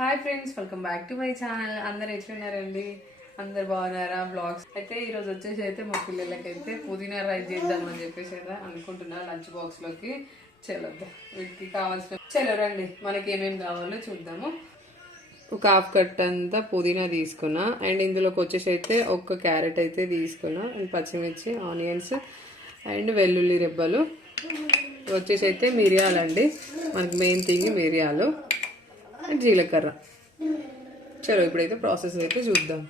Hi friends welcome back to my channel అందరు ఎట్లున్నారండి అందరు బాగున్నారా? బ్లాగ్స్ అయితే ఈరోజు వచ్చేసి అయితే మా పిల్లలకైతే పుదీనా రైస్ చేద్దామని చెప్పేసి అయితే అనుకుంటున్నా. లంచ్ బాక్స్లోకి చెల్లొద్దు. వీటికి కావాల్సిన చలో రండి. మనకి ఏమేమి కావాలో చూద్దాము. ఒక హాఫ్ కట్ అంతా పుదీనా తీసుకున్నా. అండ్ ఇందులోకి వచ్చేసి అయితే ఒక్క క్యారెట్ అయితే తీసుకున్నా. అండ్ పచ్చిమిర్చి ఆనియన్స్ అండ్ వెల్లుల్లి రెబ్బలు. వచ్చేసి అయితే మిరియాలండి. మనకి మెయిన్ థింగ్ మిరియాలు. అండ్ జీలకర్ర. చలో ఇప్పుడైతే ప్రాసెస్ అయితే చూద్దాం.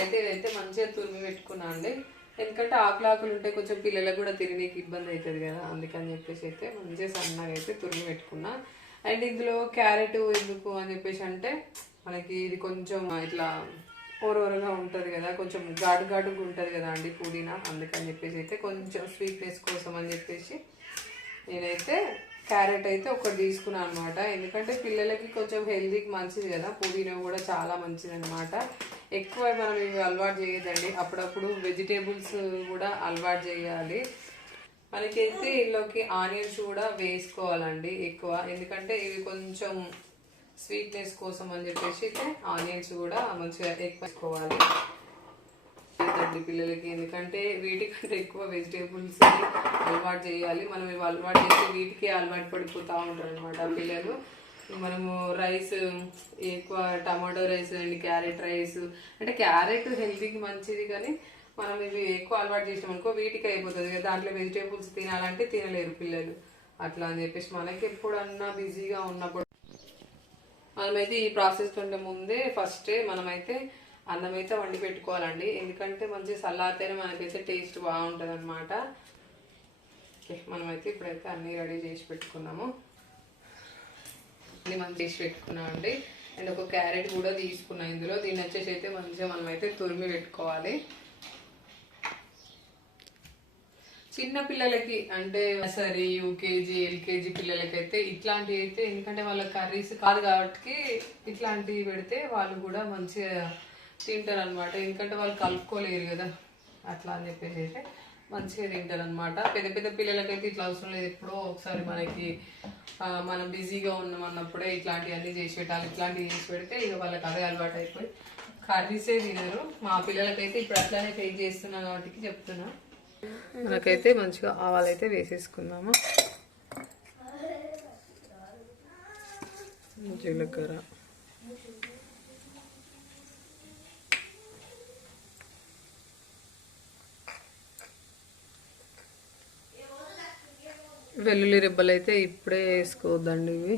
అయితే ఇదైతే మంచిగా తురిమి పెట్టుకున్నా అండి. ఎందుకంటే ఆకులు ఆకులు ఉంటే కొంచెం పిల్లలకు కూడా తిననీకి ఇబ్బంది అవుతుంది కదా అందుకని చెప్పేసి అయితే మంచిగా సన్నగా అయితే తురిమి పెట్టుకున్నా. అండ్ ఇందులో క్యారెట్ ఎందుకు అని చెప్పేసి అంటే మనకి ఇది కొంచెం ఇట్లా ఓరవరగా ఉంటుంది కదా కొంచెం ఘాటు ఘాటుగా ఉంటుంది కదా అండి పుదీనా అందుకని చెప్పేసి అయితే కొంచెం స్వీట్నెస్ కోసం అని చెప్పేసి నేనైతే క్యారెట్ అయితే ఒకటి తీసుకున్నాను అనమాట ఎందుకంటే పిల్లలకి కొంచెం హెల్తీకి మంచిది కదా. పుదీనా కూడా చాలా మంచిది అనమాట ఎక్కువ మనం ఇవి అలవాటు చేయదండి అప్పుడప్పుడు వెజిటేబుల్స్ కూడా అలవాటు చేయాలి. మనకైతే ఇందులోకి ఆనియన్స్ కూడా వేసుకోవాలండి ఎక్కువ. ఎందుకంటే ఇవి కొంచెం స్వీట్నెస్ కోసం అని చెప్పేసి అయితే ఆనియన్స్ కూడా మంచిగా ఎక్కువ వేసుకోవాలి. లేదండి పిల్లలకి. ఎందుకంటే వీటికంటే ఎక్కువ వెజిటేబుల్స్ అలవాటు చేయాలి. మనం ఇవి అలవాటు చేసి వీటికే అలవాటు పడిపోతూ ఉంటారు అనమాట పిల్లలు. మనము రైస్ ఎక్కువ టమాటో రైస్ అండి క్యారెట్ రైస్ అంటే క్యారెట్ హెల్తీకి మంచిది కానీ మనం ఇవి ఎక్కువ అలవాటు చేసినాం అనుకో వీటికి అయిపోతుంది కదా. దాంట్లో వెజిటేబుల్స్ తినాలంటే తినలేరు పిల్లలు. అట్లా అని చెప్పేసి మనకి ఎప్పుడన్నా బిజీగా ఉన్నప్పుడు మనమైతే ఈ ప్రాసెస్ కంటే ముందే ఫస్టే మనమైతే అన్నం అయితే వండి పెట్టుకోవాలండి. ఎందుకంటే మంచి చల్లారితేనే మనకైతే టేస్ట్ బాగుంటుంది అనమాట మనమైతే ఇప్పుడైతే అన్నీ రెడీ చేసి పెట్టుకున్నాము. అన్ని మనం చేసి పెట్టుకున్నామండి అండ్. ఒక క్యారెట్ కూడా తీసుకున్నాం ఇందులో. దీన్ని వచ్చేసి అయితే మంచిగా మనమైతే తురిమి పెట్టుకోవాలి. చిన్న పిల్లలకి అంటే సరే యూకేజీ ఎల్కేజీ పిల్లలకైతే ఇట్లాంటివి అయితే ఎందుకంటే వాళ్ళ కర్రీస్ కాదు కాబట్టి ఇట్లాంటివి పెడితే వాళ్ళు కూడా మంచిగా తింటారు అనమాట ఎందుకంటే వాళ్ళు కలుపుకోలేరు కదా. అట్లా అని చెప్పేసి అయితే మంచిగా తింటారు అనమాట పెద్ద పెద్ద పిల్లలకైతే ఇట్లా అవసరం లేదు. ఎప్పుడో ఒకసారి మనకి మనం బిజీగా ఉన్నాం అన్నప్పుడే ఇట్లాంటివన్నీ చేసి పెట్టాలి ఇట్లాంటివి చేసి పెడితే ఇక వాళ్ళకి అదే అలవాటు అయిపోయి కర్రీసే తినరు. మా పిల్లలకైతే ఇప్పుడు అట్లానే పే చేస్తున్నా కాబట్టి చెప్తున్నా. మనకైతే మంచిగా ఆవాలైతే వేసేసుకుందాము. జీలకర్ర. వెల్లుల్లి రిబ్బలు అయితే ఇప్పుడే వేసుకోవద్దండి ఇవి.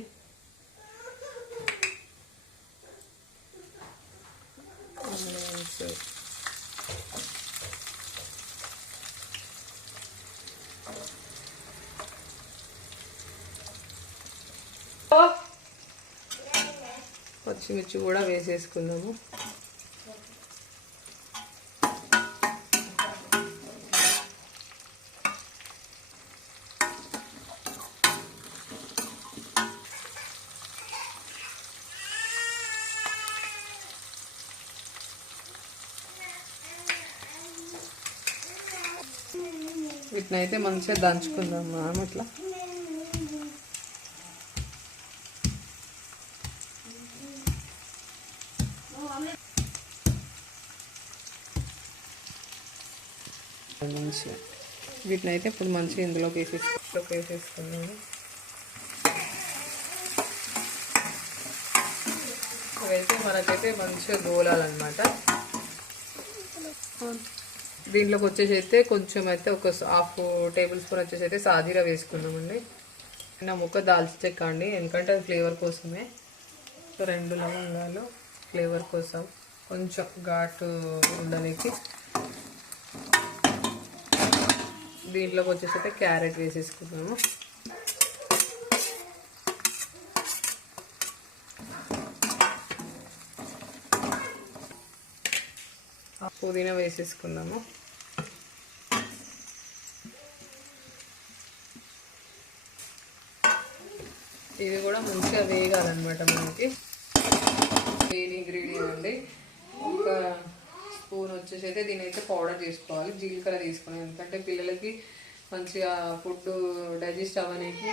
పచ్చిమిర్చి కూడా వేసేసుకుందాము. వీటినైతే మంచిగా దంచుకుందాం మనం ఇట్లా మంచిగా. వీటిని అయితే ఇప్పుడు మంచిగా ఇందులోకి వేసేసి వేసేసుకున్నాము ఇవైతే మనకైతే మంచిగా గోలాలన్నమాట దీంట్లోకి వచ్చేసి అయితే కొంచెం అయితే ఒక హాఫ్ టేబుల్ స్పూన్ వచ్చేసి అయితే సాజీరా వేసుకుందామండి. నా ముక్క దాల్చిన అండి ఎందుకంటే అది ఫ్లేవర్ కోసమే. సో రెండు లవంగాలు ఫ్లేవర్ కోసం కొంచెం ఘాటు ఉండడానికి దీంట్లోకి వచ్చేసి అయితే క్యారెట్ వేసేసుకున్నాము ఆ పుదీనా వేసేసుకున్నాము ఇది కూడా మంచిగా వేగాలన్నమాట మనకి. మెయిన్ ఇంగ్రీడియంట్ అండి. ఒక స్పూన్ వచ్చేసి అయితే దీని అయితే పౌడర్ చేసుకోవాలి. జీలకర్ర తీసుకున్నాను ఎందుకంటే పిల్లలకి మంచిగా ఫుడ్ డైజెస్ట్ అవ్వడానికి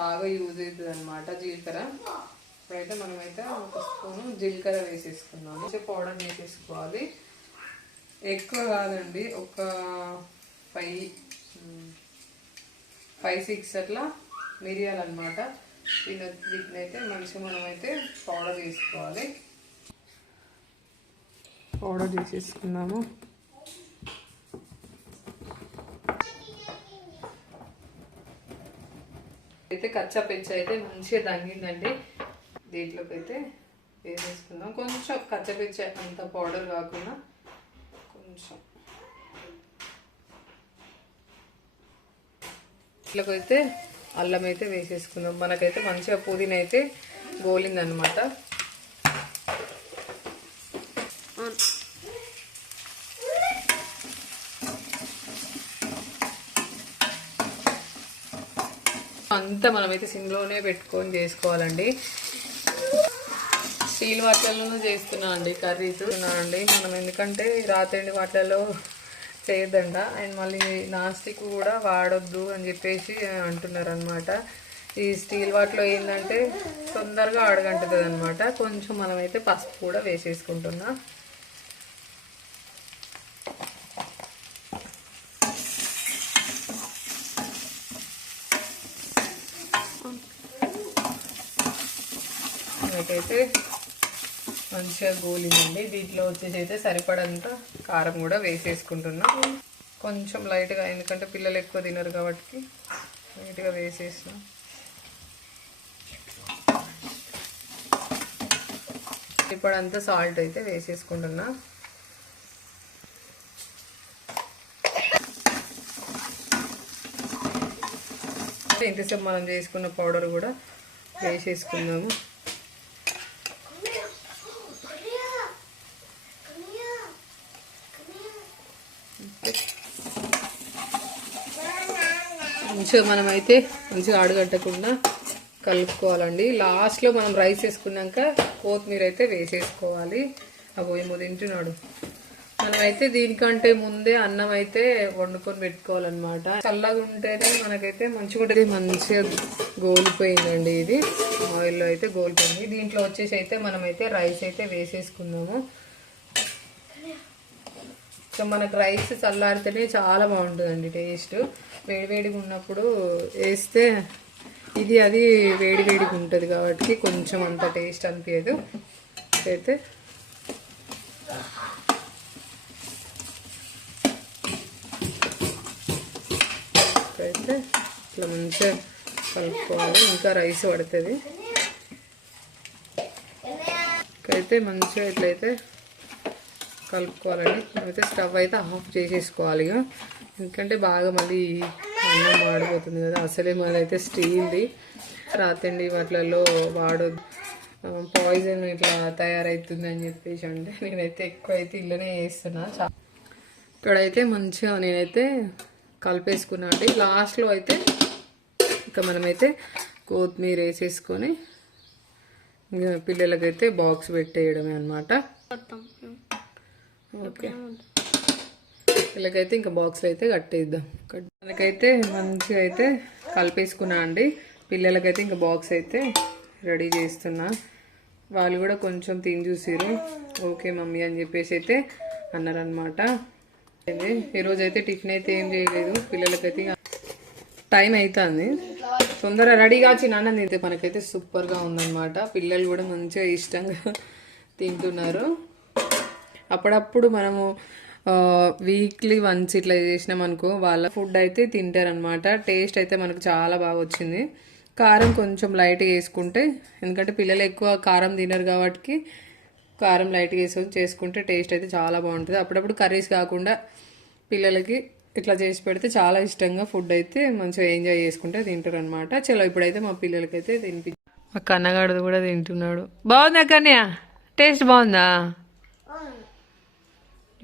బాగా యూజ్ అవుతుంది అనమాట జీలకర్ర. ఇప్పుడైతే మనమైతే ఒక స్పూను జీలకర్ర వేసేసుకున్నాము పౌడర్ వేసేసుకోవాలి. ఎక్కువ కాదండి. ఒక ఫైవ్ ఫైవ్ సిక్స్ అట్లా మిరియాలన్నమాట. దీని వీటిని అయితే మంచిగా మనమైతే పౌడర్ చేసుకోవాలి. పౌడర్ చేసేసుకున్నాము అయితే కచ్చా పెచ్చ అయితే మంచిగా తగ్గిందండి దీంట్లోకి అయితే వేసేసుకుందాం. కొంచెం కచ్చా పెచ్చ అంత పౌడర్ కాకుండా కొంచెం. ఇట్లకి అయితే అల్లం అయితే వేసేసుకుందాం. మనకైతే మంచిగా పుదీనా అయితే గోలిందనమాట. అంతా మనమైతే సిమ్లోనే పెట్టుకొని చేసుకోవాలండి. స్టీల్ వాటిలోనూ చేస్తున్నా అండి కర్రీస్ అండి. మనం ఎందుకంటే రాత్రి వాటిలలో చేయొద్దంట. అండ్ మళ్ళీ నాస్టిక్ కూడా వాడొద్దు అని చెప్పేసి అంటున్నారు అనమాట ఈ స్టీల్ వాటిలో ఏంటంటే తొందరగా అడగంటుంది అనమాట కొంచెం మనమైతే పసుపు కూడా వేసేసుకుంటున్నా. అయితే మంచిగా గోలిందండి. దీంట్లో వచ్చేసి అయితే సరిపడంత కారం కూడా వేసేసుకుంటున్నాం. కొంచెం లైట్గా ఎందుకంటే పిల్లలు ఎక్కువ తినరు కాబట్టి లైట్గా వేసేసినాం. సరిపడంత సాల్ట్ అయితే వేసేసుకుంటున్నా. ఇంతసేపు మనం చేసుకున్న పౌడర్ కూడా వేసేసుకుందాము. మంచిగా మనమైతే మంచిగా ఆడుగట్టకుండా కలుపుకోవాలండి. లాస్ట్లో మనం రైస్ వేసుకున్నాక కొత్తిమీర అయితే వేసేసుకోవాలి. అవి ఏమో తింటున్నాడు. మనమైతే దీనికంటే ముందే అన్నం అయితే వండుకొని పెట్టుకోవాలన్నమాట. చల్లగా ఉంటేనే మనకైతే మంచిగా ఉంటుంది. మంచిగా గోలిపోయిందండి ఇది. ఆయిల్లో అయితే గోలిపోయింది. దీంట్లో వచ్చేసి అయితే మనమైతే రైస్ అయితే వేసేసుకున్నాము సో మనకు రైస్ చల్లారితేనే చాలా బాగుంటుందండి టేస్ట్. వేడివేడిగా ఉన్నప్పుడు వేస్తే ఇది అది వేడివేడిగా ఉంటుంది కాబట్టి కొంచెం అంత టేస్ట్ అనిపించదు. అయితే అయితే ఇట్లా మంచిగా కలుపుకోవాలి. ఇంకా రైస్ పడుతుంది. అయితే మంచిగా ఇట్లయితే కలుపుకోవాలండి. అయితే స్టవ్ అయితే ఆఫ్ చేసేసుకోవాలి. ఇక ఎందుకంటే బాగా మళ్ళీ అన్నం మాడిపోతుంది కదా. అసలే మనదైతే స్టీల్ది. రాతండి వాటిలలో వాడొద్దు. పాయిజన్ ఇట్లా తయారవుతుంది అని చెప్పేసి అంటే నేనైతే ఎక్కువ అయితే ఇల్లునే వేస్తున్నా ఇక్కడైతే మంచిగా నేనైతే కలిపేసుకున్నా అండి. లాస్ట్లో అయితే ఇంకా మనమైతే కొత్తిమీర వేసేసుకొని ఇంకా పిల్లలకైతే బాక్స్ పెట్టేయడమే అనమాట ఓకే. వీళ్ళకైతే ఇంకా బాక్స్లో అయితే కట్టేద్దాం. కట్ మనకైతే మంచిగా అయితే కలిపేసుకున్నా అండి. పిల్లలకైతే ఇంకా బాక్స్ అయితే రెడీ చేస్తున్నా. వాళ్ళు కూడా కొంచెం తిని చూసిరు ఓకే మమ్మీ అని చెప్పేసి అయితే అన్నారనమాట ఈరోజు అయితే టిఫిన్ అయితే ఏం చేయలేదు. పిల్లలకైతే టైం అవుతుంది తొందర రెడీగా నాన్న తింటే మనకైతే సూపర్గా ఉందన్నమాట. పిల్లలు కూడా మంచిగా ఇష్టంగా తింటున్నారు. అప్పుడప్పుడు మనము వీక్లీ వన్స్ ఇట్లా చేసినాం అనుకో వాళ్ళ ఫుడ్ అయితే తింటారనమాట టేస్ట్ అయితే మనకు చాలా బాగా వచ్చింది. కారం కొంచెం లైట్గా వేసుకుంటే ఎందుకంటే పిల్లలు ఎక్కువ కారం తినరు కాబట్టి కారం లైట్గా వేసుకొని చేసుకుంటే టేస్ట్ అయితే చాలా బాగుంటుంది. అప్పుడప్పుడు కర్రీస్ కాకుండా పిల్లలకి ఇట్లా చేసి పెడితే చాలా ఇష్టంగా ఫుడ్ అయితే మంచిగా ఎంజాయ్ చేసుకుంటే తింటారు అనమాట చలో ఇప్పుడైతే మా పిల్లలకైతే తినిపి మా కన్నగాడు కూడా తింటున్నాడు. బాగుందా కన్యా? టేస్ట్ బాగుందా?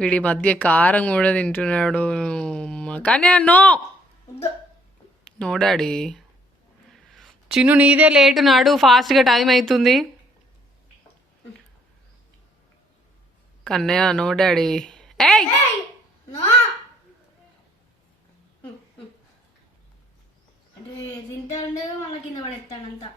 వీడి మధ్య కారం కూడా తింటున్నాడు. కానీ నో. No daddy. చిన్ను నీదే లేటు నాడు ఫాస్ట్గా టైం అవుతుంది కన్నయ్య నో డాడీ. ఏయ్! అదే తింటా ఉండగా మళ్ళీ కింద పడేస్తాడంతా.